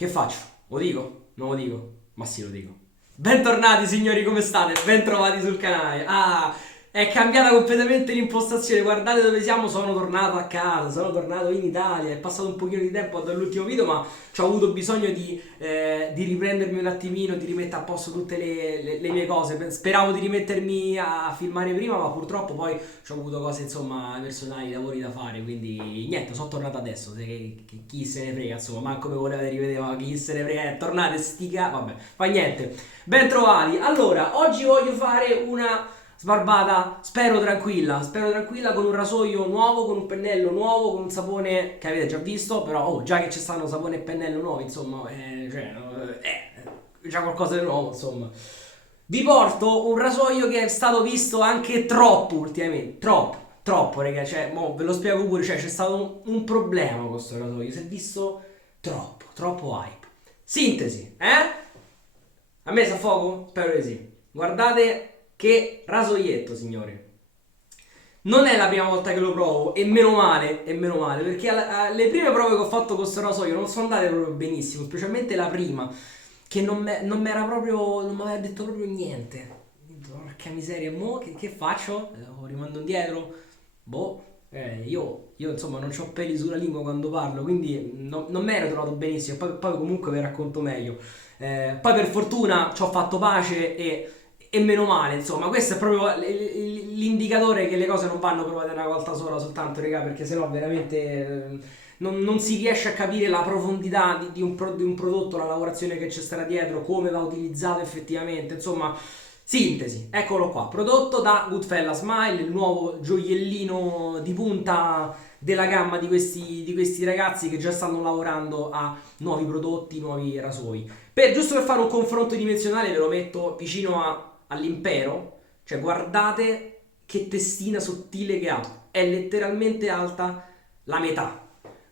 Che faccio? Lo dico? Non lo dico? Ma sì, lo dico. Bentornati signori, come state? Bentrovati sul canale. È cambiata completamente l'impostazione. Guardate dove siamo, sono tornato a casa, sono tornato in Italia. È passato un pochino di tempo dall'ultimo video, ma ho avuto bisogno di riprendermi un attimino, di rimettere a posto tutte le mie cose. Speravo di rimettermi a filmare prima, ma purtroppo poi ho avuto cose, insomma, personali, lavori da fare. Quindi niente, sono tornato adesso. Chi se ne frega, insomma, manco me voleva rivedere, ma chi se ne frega, tornate vabbè, fa niente. Ben trovati. Allora, oggi voglio fare una sbarbata, spero tranquilla, con un rasoio nuovo, con un pennello nuovo, con un sapone che avete già visto, però già che ci stanno sapone e pennello nuovi, insomma, già qualcosa di nuovo, insomma. Vi porto un rasoio che è stato visto anche troppo ultimamente, troppo, raga, cioè, ve lo spiego pure, cioè, c'è stato un problema con questo rasoio, si è visto troppo hype. Sintesi, eh? A me sa fuoco? Spero di sì. Guardate che rasoietto, signori. Non è la prima volta che lo provo, e meno male, perché le prime prove che ho fatto con questo rasoio non sono andate proprio benissimo, specialmente la prima, che non mi era proprio, non mi aveva detto proprio niente. Porca miseria, mo che faccio? Lo rimando indietro? Boh, io insomma non ho peli sulla lingua quando parlo, quindi non mi ero trovato benissimo, poi comunque vi racconto meglio. Poi per fortuna ci ho fatto pace e meno male, insomma, questo è proprio l'indicatore che le cose non vanno provate una volta sola soltanto, raga, perché sennò veramente non si riesce a capire la profondità di di un prodotto, la lavorazione che c'è stata dietro, come va utilizzato effettivamente, insomma. Sintesi, eccolo qua, prodotto da Goodfella Smile, il nuovo gioiellino di punta della gamma di questi ragazzi che già stanno lavorando a nuovi prodotti, nuovi rasoi. Giusto per fare un confronto dimensionale ve lo metto vicino all'impero, cioè guardate che testina sottile che ha, è letteralmente alta la metà.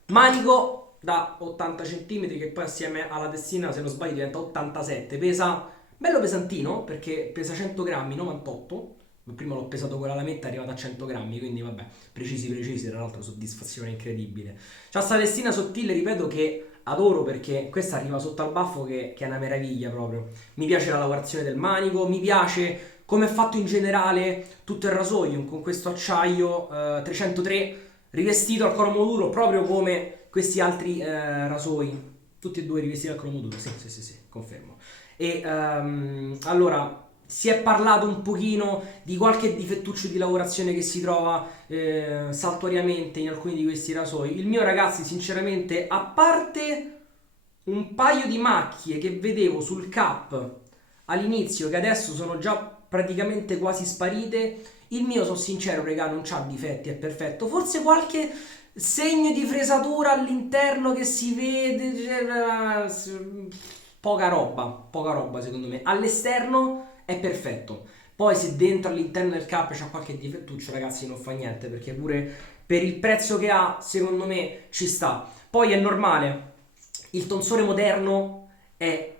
Manico da 80 cm che poi assieme alla testina, se non sbaglio, diventa 87, pesa bello pesantino perché pesa 100 grammi, 98. Prima l'ho pesato con la lametta, è arrivato a 100 grammi, quindi vabbè, precisi, tra l'altro soddisfazione incredibile. C'ha sta testina sottile, ripeto, che adoro perché questa arriva sotto al baffo che è una meraviglia proprio. Mi piace la lavorazione del manico, mi piace come è fatto in generale tutto il rasoio con questo acciaio 303 rivestito al cromo duro proprio come questi altri rasoi. Tutti e due rivestiti al cromo duro, sì, confermo. Allora, si è parlato un pochino di qualche difettuccio di lavorazione che si trova saltuariamente in alcuni di questi rasoi. Il mio, ragazzi, sinceramente, a parte un paio di macchie che vedevo sul cap all'inizio, che adesso sono già praticamente quasi sparite, il mio, sono sincero, regà, non c'ha difetti, è perfetto. Forse qualche segno di fresatura all'interno che si vede, poca roba secondo me. All'esterno è perfetto. Poi se dentro all'interno del cap c'ha qualche difettuccio, ragazzi, non fa niente, perché pure per il prezzo che ha, secondo me ci sta. Poi è normale, il tonsore moderno è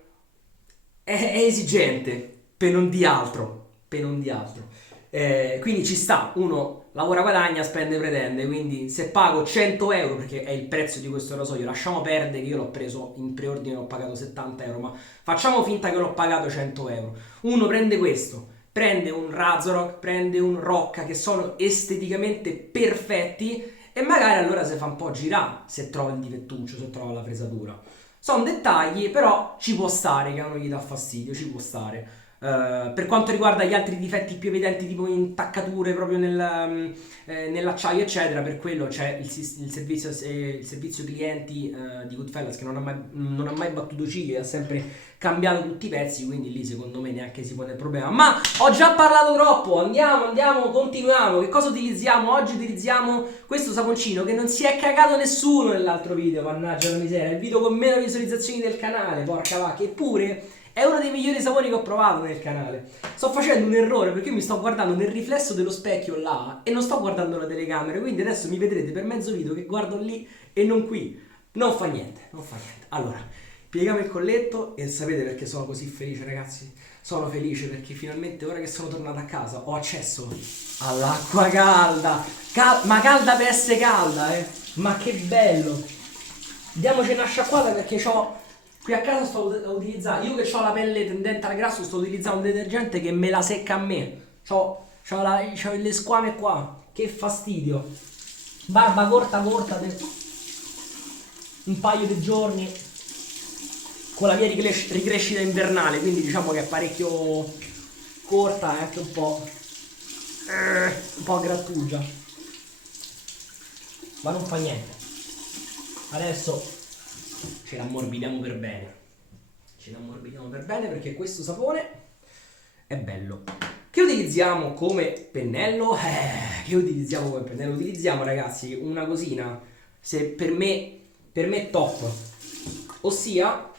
esigente, per non di altro, quindi ci sta, uno lavora, guadagna, spende, pretende, quindi se pago 100 euro, perché è il prezzo di questo rasoio, lasciamo perdere che io l'ho preso in preordine, l'ho pagato 70 euro, ma facciamo finta che l'ho pagato 100 euro. Uno prende questo, prende un Razorok, prende un Rocca, che sono esteticamente perfetti, e magari allora si fa un po' girare se trova il difettuccio, se trova la fresatura. Sono dettagli, però ci può stare che a uno gli dà fastidio, ci può stare. Per quanto riguarda gli altri difetti più evidenti, tipo intaccature proprio nell'acciaio, eccetera, per quello c'è il servizio clienti di Goodfellas, che non ha mai battuto ciglio, ha sempre cambiato tutti i pezzi, quindi lì secondo me neanche si pone il problema. Ma ho già parlato troppo, andiamo, continuiamo. Che cosa utilizziamo? Oggi utilizziamo questo saponcino che non si è cagato nessuno nell'altro video, mannaggia la miseria, il video con meno visualizzazioni del canale, porca vacca, eppure è uno dei migliori saponi che ho provato nel canale. Sto facendo un errore perché io mi sto guardando nel riflesso dello specchio là e non sto guardando la telecamera, quindi adesso mi vedrete per mezzo video che guardo lì e non qui. Non fa niente. Allora, pieghiamo il colletto e sapete perché sono così felice, ragazzi? Sono felice perché finalmente, ora che sono tornato a casa, ho accesso all'acqua calda. Ma calda per essere calda, eh! Ma che bello! Diamoci una sciacquata perché ho Qui a casa sto utilizzando, io che ho la pelle tendente al grasso, sto utilizzando un detergente che me la secca a me. C'ho le squame qua, che fastidio. Barba corta un paio di giorni con la mia ricrescita invernale, quindi diciamo che è parecchio corta e anche un po' grattugia, ma non fa niente. Adesso ce l'ammorbidiamo per bene, perché questo sapone è bello. Che utilizziamo come pennello? Utilizziamo, ragazzi, una cosina, se per me top, ossia,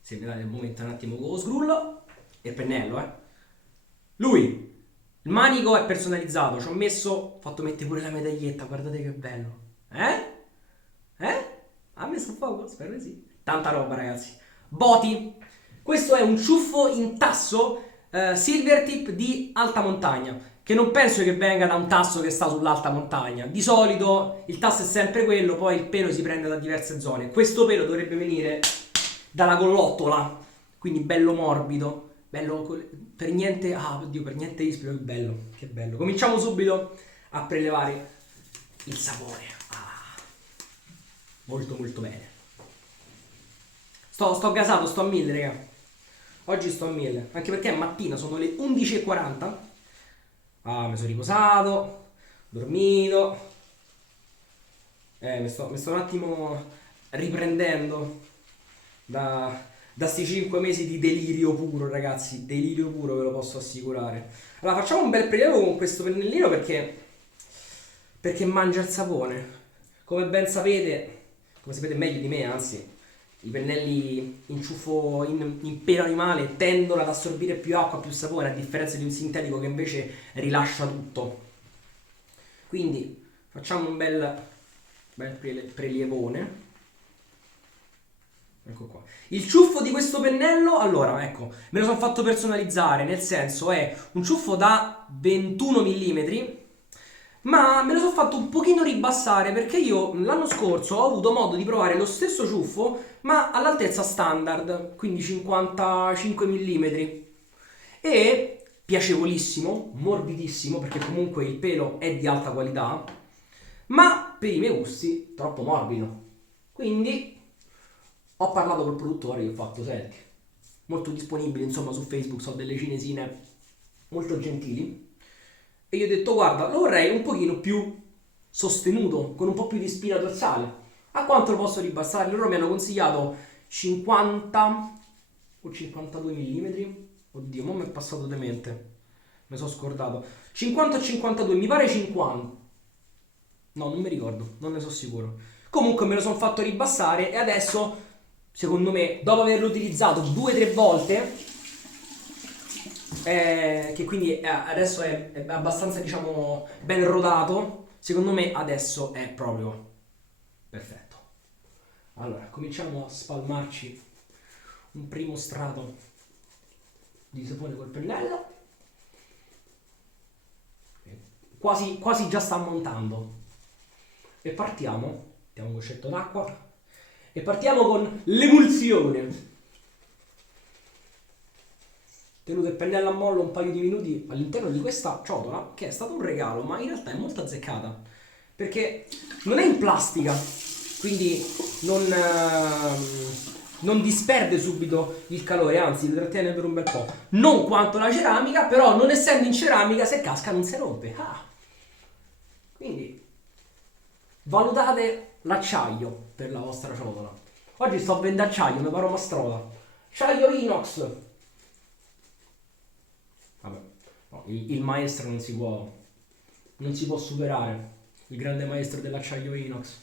se mi date un momento un attimo con lo sgrullo e il pennello, lui, il manico è personalizzato, ci ho fatto mettere pure la medaglietta, guardate che bello. Ha messo a fuoco? Spero di sì. Tanta roba, ragazzi. Boti. Questo è un ciuffo in tasso Silvertip di alta montagna, che non penso che venga da un tasso che sta sull'alta montagna. Di solito il tasso è sempre quello, poi il pelo si prende da diverse zone. Questo pelo dovrebbe venire dalla collottola, quindi bello morbido, bello per niente, per niente ispiro, che bello. Cominciamo subito a prelevare il sapore. Molto molto bene. Sto gasato, sto a 1000, raga. Oggi sto a 1000, anche perché è mattina, sono le 11:40. Mi sono riposato, dormito. Mi sto un attimo riprendendo da sti 5 mesi di delirio puro, ragazzi. Delirio puro, ve lo posso assicurare. Allora, facciamo un bel prelievo con questo pennellino perché mangia il sapone. Come ben sapete, meglio di me, anzi, i pennelli in ciuffo in pelo animale tendono ad assorbire più acqua, più sapore, a differenza di un sintetico che invece rilascia tutto. Quindi facciamo un bel prelievone. Ecco qua. Il ciuffo di questo pennello, allora, ecco, me lo sono fatto personalizzare, nel senso è un ciuffo da 21 mm, ma me lo sono fatto un pochino ribassare perché io l'anno scorso ho avuto modo di provare lo stesso ciuffo ma all'altezza standard, quindi 55 mm, e piacevolissimo, morbidissimo perché comunque il pelo è di alta qualità, ma per i miei gusti troppo morbido. Quindi ho parlato col produttore, gli ho fatto: senti, molto disponibile, insomma, su Facebook, so delle cinesine molto gentili, e gli ho detto: guarda, lo vorrei un pochino più sostenuto, con un po' più di spina dorsale. A quanto lo posso ribassare? Loro mi hanno consigliato 50 o 52 mm. Oddio, mo mi è passato di mente, mi sono scordato. 50 o 52, mi pare 50. No, non mi ricordo, non ne sono sicuro. Comunque me lo sono fatto ribassare e adesso, secondo me, dopo averlo utilizzato 2-3 volte, che quindi adesso è abbastanza, diciamo, ben rodato, secondo me adesso è proprio perfetto. Allora, cominciamo a spalmarci un primo strato di sapone col pennello. Quasi già sta montando. E partiamo, mettiamo un gocetto d'acqua e partiamo con l'emulsione. Tenuto il pennello a mollo un paio di minuti all'interno di questa ciotola, che è stato un regalo, ma in realtà è molto azzeccata, perché non è in plastica, quindi non disperde subito il calore, anzi lo trattiene per un bel po'. Non quanto la ceramica, però non essendo in ceramica, se casca non si rompe. Quindi valutate l'acciaio per la vostra ciotola. Oggi sto vendendo acciaio, mi paro mastrola. Acciaio inox. Vabbè, no, il maestro non si può superare, il grande maestro dell'acciaio inox.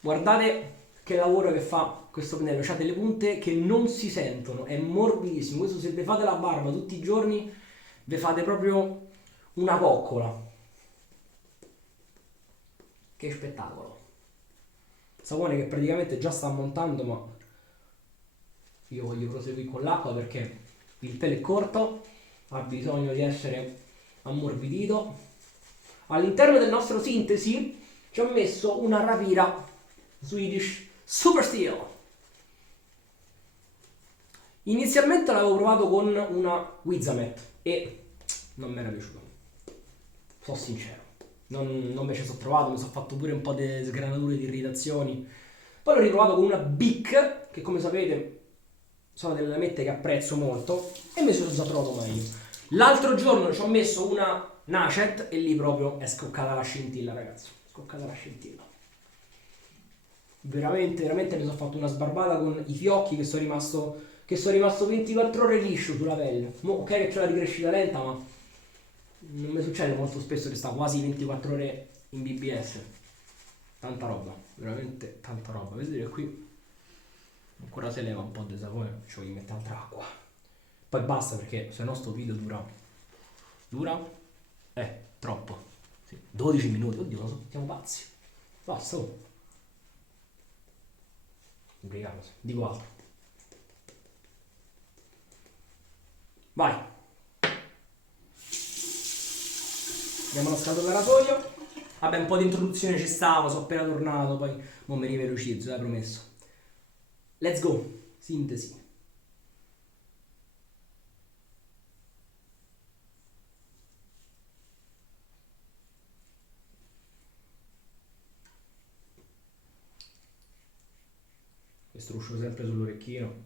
Guardate che lavoro che fa questo pennello, c'ha delle punte che non si sentono, è morbidissimo. Questo, se vi fate la barba tutti i giorni, vi fate proprio una coccola. Che spettacolo. Sapone che praticamente già sta montando, ma io voglio proseguire con l'acqua perché il pelo è corto, ha bisogno di essere ammorbidito. All'interno del nostro sintesi ci ho messo una rapira Swedish Super Steel. Inizialmente l'avevo provato con una Wizamet e non mi era piaciuto. Sono sincero. Non me ci sono trovato, mi sono fatto pure un po' di sgranature di irritazioni. Poi l'ho riprovato con una Bic, che come sapete sono delle lamette che apprezzo molto, e mi sono già trovato meglio. L'altro giorno ci ho messo una Nacet e lì proprio è scoccata la scintilla, ragazzi. Scoccata la scintilla. Veramente, veramente mi sono fatto una sbarbata con i fiocchi che sono rimasto 24 ore liscio sulla pelle. Ok che c'è la ricrescita lenta, ma non mi succede molto spesso che sta quasi 24 ore in BBS. Tanta roba, veramente tanta roba. Vedete che qui ancora si leva un po' di sapone, ci voglio mettere altra acqua. Poi basta perché se no sto video dura troppo. Sì, 12 minuti, oddio, siamo pazzi. Basta. Oh. Obligato, dico altro. Vai. Andiamo alla scatola rasoio. Vabbè, un po' di introduzione ci stava, sono appena tornato, poi mo mi rivelocizzo, promesso. Let's go. Sintesi. Struscio sempre sull'orecchino.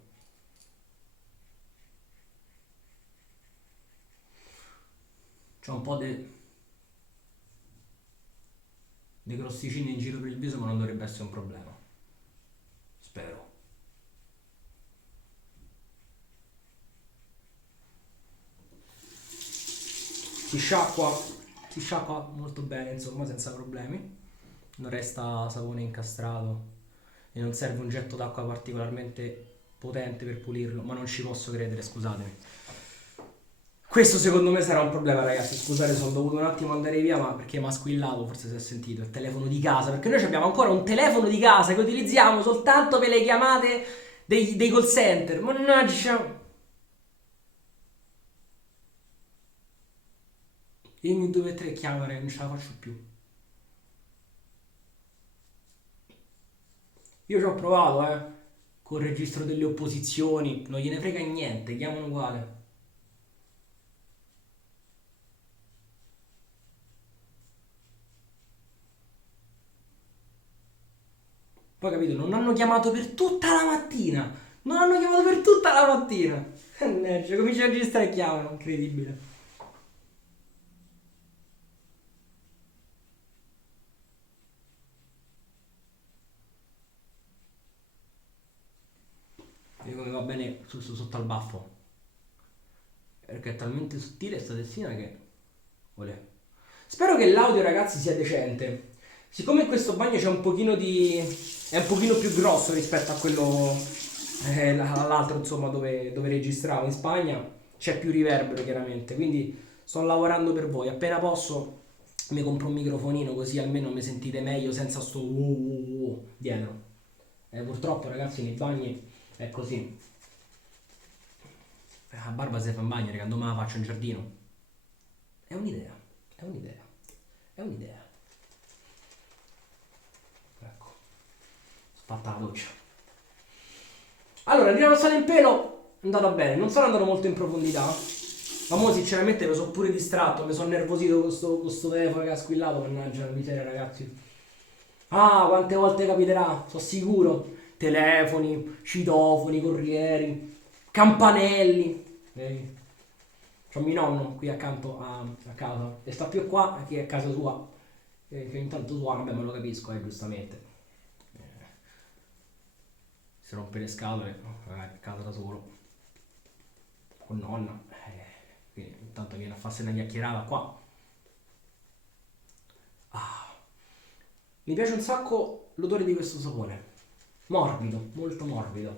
C'ho un po' di crosticini in giro per il viso, ma non dovrebbe essere un problema. Spero. Si sciacqua molto bene, insomma, senza problemi. Non resta sapone incastrato e non serve un getto d'acqua particolarmente potente per pulirlo, ma non ci posso credere, scusatemi. Questo secondo me sarà un problema, ragazzi. Scusate, sono dovuto un attimo andare via, ma perché mi ha squillato, forse si è sentito, il telefono di casa. Perché noi abbiamo ancora un telefono di casa che utilizziamo soltanto per le chiamate dei call center. Mannaggia. Io ogni 2 o 3 chiamare non ce la faccio più. Io ci ho provato, col registro delle opposizioni, non gliene frega niente, chiamano uguale. Poi capito, non hanno chiamato per tutta la mattina. Non hanno chiamato per tutta la mattina. Mannaggia, comincia a registrare e chiamano, incredibile. Vedi come va bene sotto al baffo. Perché è talmente sottile sta testina che... Olè. Spero che l'audio, ragazzi, sia decente. Siccome in questo bagno c'è un pochino di... è un pochino più grosso rispetto a quello... all'altro, insomma, dove registravo in Spagna, c'è più riverbero, chiaramente. Quindi sto lavorando per voi. Appena posso mi compro un microfonino, così almeno mi sentite meglio senza sto dietro. Purtroppo, ragazzi, nei bagni è così. La barba si fa in bagno, raga, domani la faccio in giardino. È un'idea, è un'idea, è un'idea. Ecco, fatta la doccia. Allora, la prima passata in pelo è andata bene, non sono andato molto in profondità, ma mo sinceramente mi sono pure distratto, mi sono nervosito con sto telefono che ha squillato, mannaggia la miseria, ragazzi. Ah, quante volte capiterà, sono sicuro. Telefoni, citofoni, corrieri, campanelli. Vedi? C'ho mio nonno qui accanto a casa e sta più qua che a casa sua. Che intanto suona, vabbè, me lo capisco, giustamente. Si rompe le scatole, a casa da solo. Con nonna. Quindi intanto viene a farsi una chiacchierata qua. Mi piace un sacco l'odore di questo sapone. Morbido, molto morbido.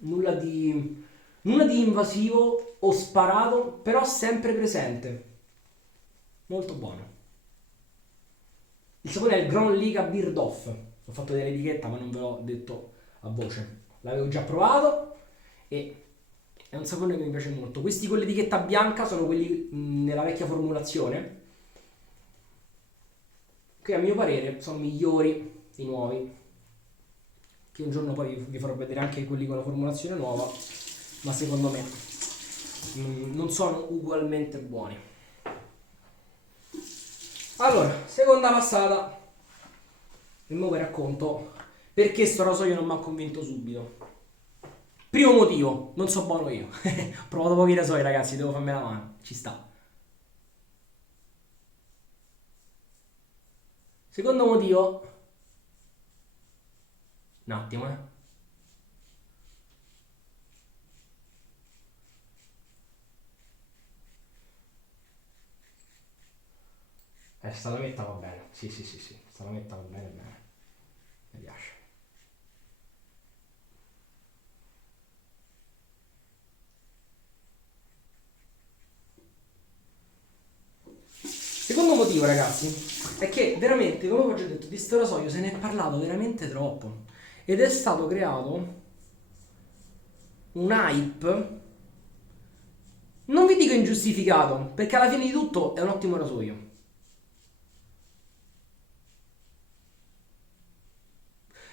Nulla di invasivo o sparato, però sempre presente. Molto buono. Il sapone è il Gronliga Beard-Off. Ho fatto vedere l'etichetta, ma non ve l'ho detto a voce. L'avevo già provato e è un sapone che mi piace molto. Questi con l'etichetta bianca sono quelli nella vecchia formulazione, che a mio parere sono migliori dei nuovi. che un giorno poi vi farò vedere anche quelli con la formulazione nuova, ma secondo me non sono ugualmente buoni. Allora, seconda passata, e ora vi racconto perché sto rasoio non mi ha convinto subito. Primo motivo, non so buono io. Ho provato pochi rasoi, ragazzi, devo farmi la mano, ci sta. Secondo motivo, un attimo, sta lametta va bene. Sì, sì, sì, sì, sta lametta va bene, bene. Mi piace. Secondo motivo, ragazzi, è che veramente, come ho già detto, di sto rasoio se ne è parlato veramente troppo. Ed è stato creato un hype, non vi dico ingiustificato, perché alla fine di tutto è un ottimo rasoio.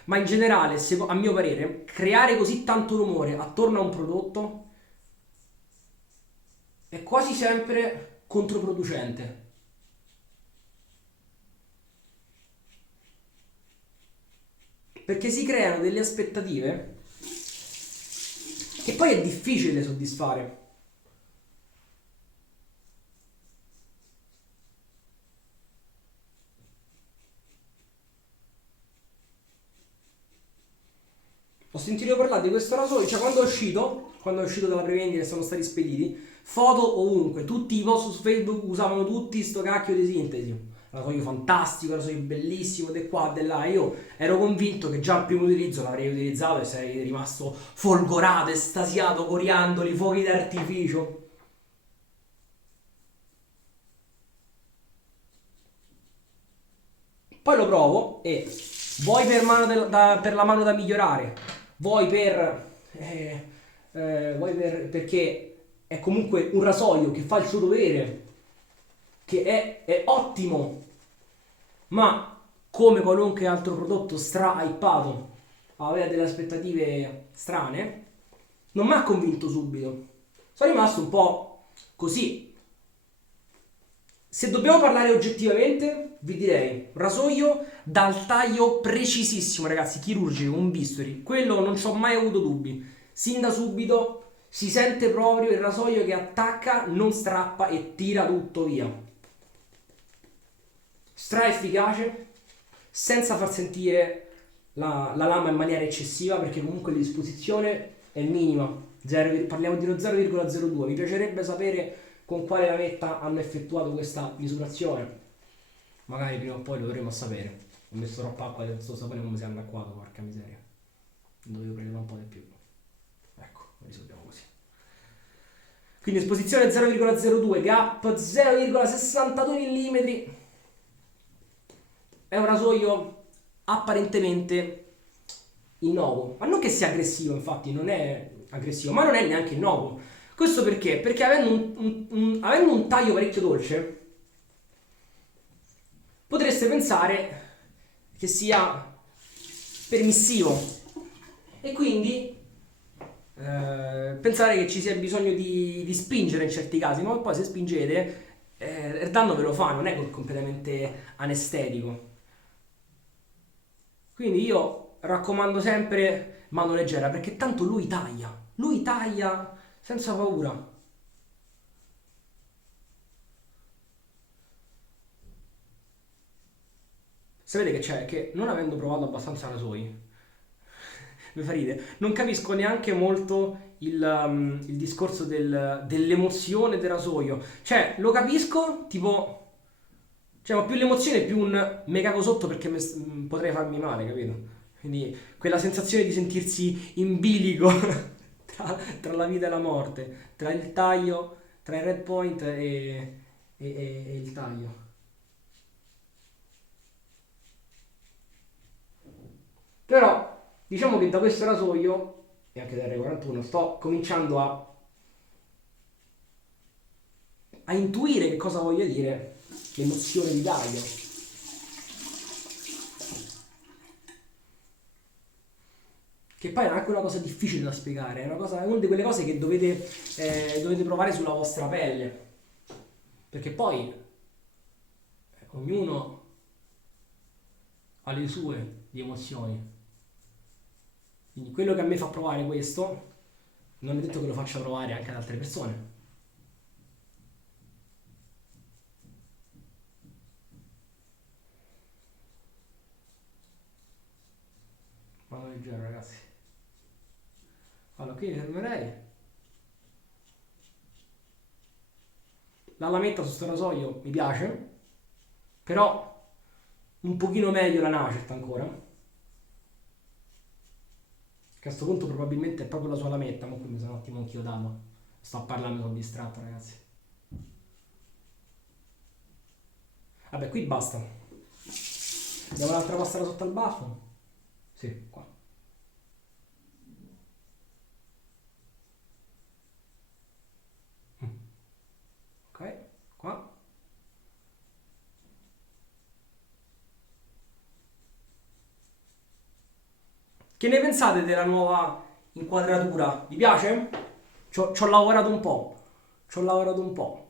Ma in generale, a mio parere, creare così tanto rumore attorno a un prodotto è quasi sempre controproducente. Perché si creano delle aspettative che poi è difficile soddisfare. Ho sentito parlare di questo rasoio, cioè quando è uscito dalla prevendita e sono stati spediti, foto ovunque, tutti i post su Facebook usavano tutti sto cacchio di sintesi. Rasoio fantastico, rasoio bellissimo, di qua, di là. Io ero convinto che già al primo utilizzo l'avrei utilizzato e sarei rimasto folgorato, estasiato, coriandoli, fuochi d'artificio. Poi lo provo e vuoi per la mano da migliorare, vuoi perché è comunque un rasoio che fa il suo dovere, che è ottimo, ma come qualunque altro prodotto stra-hypato aveva delle aspettative strane, non mi ha convinto subito. Sono rimasto un po' così. Se dobbiamo parlare oggettivamente, vi direi rasoio dal taglio precisissimo, ragazzi, chirurgico, un bisturi. Quello non ci ho mai avuto dubbi. Sin da subito si sente proprio il rasoio che attacca, non strappa e tira tutto via. Stra efficace, senza far sentire la lama in maniera eccessiva, perché comunque l'esposizione è minima. Parliamo di uno 0,02. Mi piacerebbe sapere con quale lametta hanno effettuato questa misurazione. Magari prima o poi lo dovremo sapere. Ho messo troppa acqua e questo sapone come si è annacquato, porca miseria. Dovevo prendere un po' di più. Ecco, lo risolviamo così. Quindi esposizione 0,02, gap 0,62 mm. È un rasoio apparentemente innocuo. Ma non che sia aggressivo, infatti, non è aggressivo, ma non è neanche innocuo. Questo perché? Perché avendo un taglio parecchio dolce, potreste pensare che sia permissivo e quindi pensare che ci sia bisogno di spingere in certi casi, ma poi se spingete il danno ve lo fa, non è completamente anestetico. Quindi io raccomando sempre mano leggera, perché tanto lui taglia senza paura. Sapete che c'è? Che non avendo provato abbastanza rasoi, mi fa ridere, non capisco neanche molto il discorso dell'emozione del rasoio. Cioè, lo capisco, tipo... Cioè, ma più l'emozione più un me cago sotto perché potrei farmi male, capito? Quindi quella sensazione di sentirsi in bilico tra la vita e la morte, tra il taglio, tra il red point e il taglio. Però diciamo che da questo rasoio e anche dal R41 sto cominciando a intuire che cosa voglia dire l'emozione di taglio. che poi è anche una cosa difficile da spiegare, è una di quelle cose che dovete provare sulla vostra pelle, perché poi ognuno ha le sue di emozioni. Quindi quello che a me fa provare questo, non è detto che lo faccia provare anche ad altre persone. Vado leggero, ragazzi. Allora, qui mi fermerei. La lametta su sto rasoio mi piace, però un pochino meglio la Nacet ancora. Che a sto punto probabilmente è proprio la sua lametta, ma qui mi sono un attimo inchiodato. Sto a parlare, mi sono distratto, ragazzi. Vabbè, qui basta. Abbiamo un'altra pasta sotto al baffo? Sì, qua. Ok, qua. Che ne pensate della nuova inquadratura? Vi piace? Ci ho lavorato un po'. Ci ho lavorato un po'.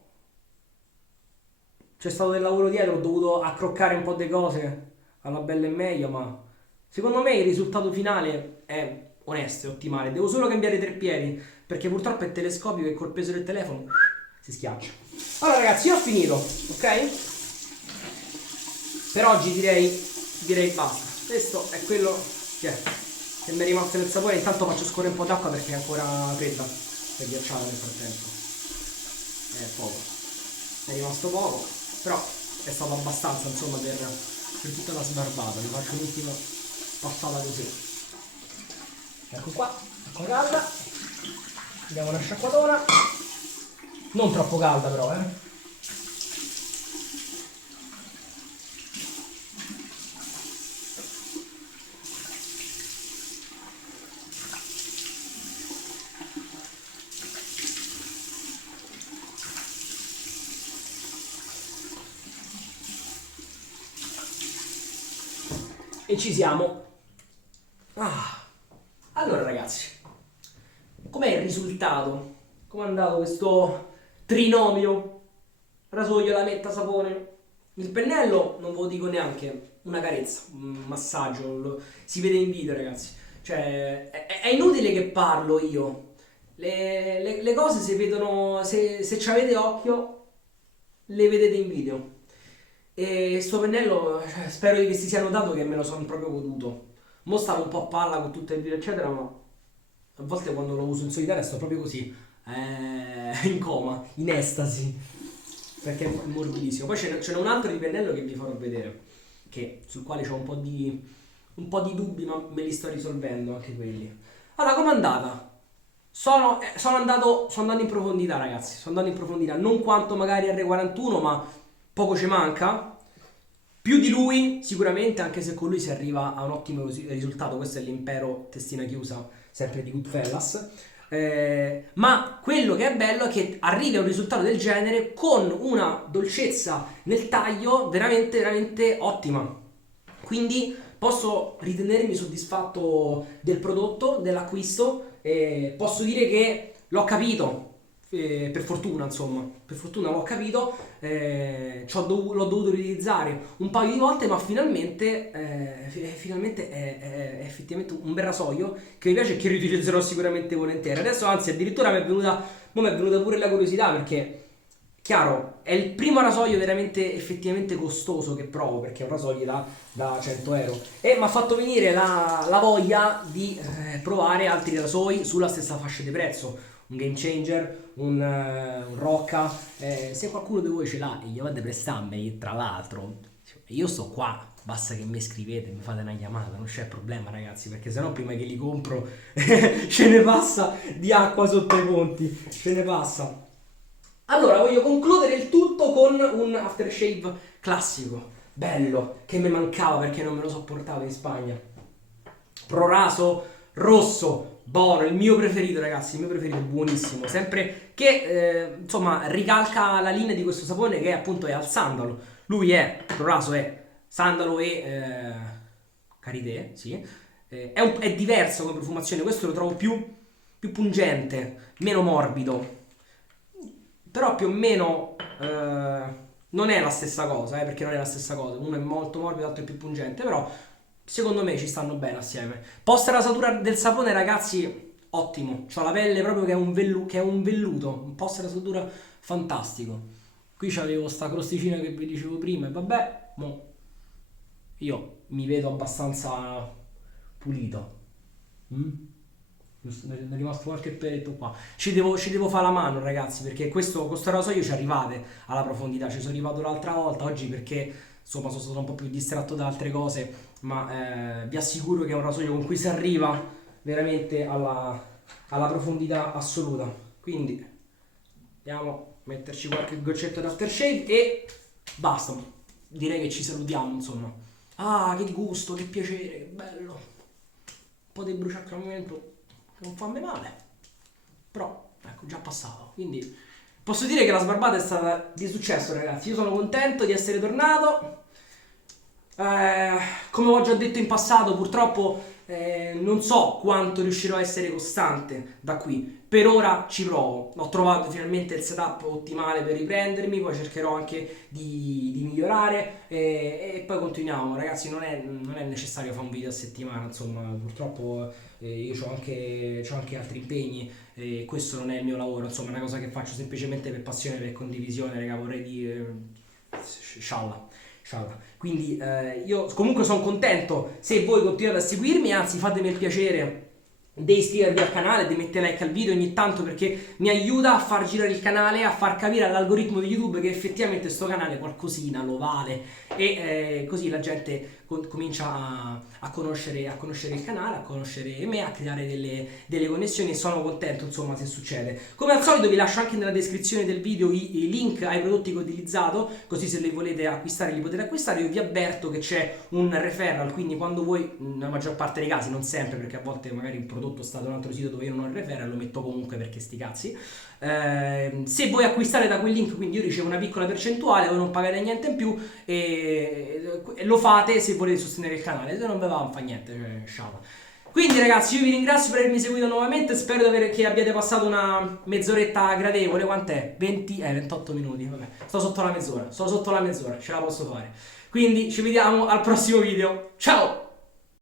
C'è stato del lavoro dietro, ho dovuto accroccare un po' di cose alla bella e meglio, ma secondo me il risultato finale è onesto e ottimale. Devo solo cambiare i treppiedi, perché purtroppo è telescopico e col peso del telefono si schiaccia. Allora ragazzi, io ho finito, ok? Per oggi direi basta. Questo è quello che mi è rimasto nel sapore. Intanto faccio scorrere un po' d'acqua perché è ancora fredda, è ghiacciata nel frattempo. È poco, è rimasto poco, però è stato abbastanza insomma per tutta la sbarbata. Vi faccio un'ultima passata così. Ecco qua, acqua calda, diamo una sciacquatona, non troppo calda però, E ci siamo. Allora ragazzi, com'è il risultato? Com'è andato questo trinomio? Rasoio, lametta, sapone. Il pennello non ve lo dico neanche, una carezza, un massaggio, si vede in video ragazzi. Cioè, è inutile che parlo io. Le cose si vedono, se ci avete occhio, le vedete in video. E sto pennello, spero che si sia notato che me lo sono proprio goduto. Mo stavo un po' a palla con tutte le video eccetera, ma a volte quando lo uso in solitaria sto proprio così, in coma, in estasi, perché è morbidissimo. Poi ce n'è un altro di pennello che vi farò vedere, sul quale ho un po' di dubbi, ma me li sto risolvendo anche quelli. Allora, com'è andata? Sono andato in profondità, ragazzi. Sono andato in profondità, non quanto magari R41, ma poco ci manca. Più di lui, sicuramente, anche se con lui si arriva a un ottimo risultato. Questo è l'impero testina chiusa, sempre di Goodfellas. Ma quello che è bello è che arrivi a un risultato del genere con una dolcezza nel taglio veramente, veramente ottima. Quindi posso ritenermi soddisfatto del prodotto, dell'acquisto. Posso dire che l'ho capito. Per fortuna, insomma, per fortuna l'ho capito. L'ho dovuto utilizzare un paio di volte, ma finalmente è effettivamente un bel rasoio che mi piace e che riutilizzerò sicuramente volentieri. Adesso, anzi, addirittura mi è venuta pure la curiosità perché, chiaro, è il primo rasoio veramente effettivamente costoso che provo perché è un rasoio da 100 euro e mi ha fatto venire la voglia di provare altri rasoi sulla stessa fascia di prezzo. Un Game Changer, un Rocca, se qualcuno di voi ce l'ha e gli volete prestarmi, tra l'altro, io sto qua, basta che mi scrivete, mi fate una chiamata, non c'è problema ragazzi, perché sennò prima che li compro ce ne passa di acqua sotto i ponti, ce ne passa. Allora, voglio concludere il tutto con un aftershave classico, bello, che mi mancava perché non me lo sopportavo in Spagna. Proraso rosso, buono, il mio preferito ragazzi, il mio preferito, buonissimo, sempre che insomma ricalca la linea di questo sapone che appunto è al sandalo. Lui è, Proraso è sandalo e karité, sì. è diverso come profumazione, questo lo trovo più pungente, meno morbido, però più o meno non è la stessa cosa, perché non è la stessa cosa, uno è molto morbido, l'altro è più pungente, però secondo me ci stanno bene assieme. Post rasatura del sapone, ragazzi, ottimo, c'ho la pelle proprio che è un velluto, un post rasatura fantastico. Qui c'avevo sta crosticina che vi dicevo prima e vabbè, mo io mi vedo abbastanza pulito. Mm? Mi è rimasto qualche peletto qua. Ci devo fare la mano, ragazzi, perché questo rasoio ci arrivate alla profondità. Ci sono arrivato l'altra volta, oggi perché insomma sono stato un po' più distratto da altre cose, ma vi assicuro che è un rasoio con cui si arriva veramente alla profondità assoluta. Quindi andiamo a metterci qualche goccetto d'aftershave e basta. Direi che ci salutiamo, insomma. Ah, che gusto, che piacere, che bello. Un po' di bruciacco al momento che non fa a me male, però ecco, già passato. Quindi posso dire che la sbarbata è stata di successo, ragazzi. Io sono contento di essere tornato. Come ho già detto in passato, purtroppo non so quanto riuscirò a essere costante da qui. Per ora ci provo. Ho trovato finalmente il setup ottimale per riprendermi. Poi cercherò anche di migliorare. E poi continuiamo, ragazzi. Non è necessario fare un video a settimana. Insomma, purtroppo io ho anche altri impegni. E questo non è il mio lavoro. Insomma, è una cosa che faccio semplicemente per passione, per condivisione. Raga, vorrei dire. Scialla. Scialla. Quindi io comunque sono contento se voi continuate a seguirmi, anzi fatemi il piacere di iscrivervi al canale, di mettere like al video ogni tanto perché mi aiuta a far girare il canale, a far capire all'algoritmo di YouTube che effettivamente sto canale qualcosina lo vale e così la gente comincia a conoscere il canale, a conoscere me, a creare delle connessioni e sono contento insomma se succede. Come al solito vi lascio anche nella descrizione del video i link ai prodotti che ho utilizzato, così se li volete acquistare li potete acquistare. Io vi avverto che c'è un referral, quindi quando voi, nella maggior parte dei casi, non sempre perché a volte magari un prodotto sta da un altro sito dove io non ho il referral, lo metto comunque perché sti cazzi. Se voi acquistate da quel link, quindi io ricevo una piccola percentuale, voi non pagate niente in più e lo fate se volete sostenere il canale, se non ve va non fa niente, cioè, sciala. Quindi ragazzi io vi ringrazio per avermi seguito nuovamente, spero che abbiate passato una mezz'oretta gradevole. Quant'è? 28 minuti, vabbè, sto sotto la mezz'ora, ce la posso fare. Quindi ci vediamo al prossimo video, ciao!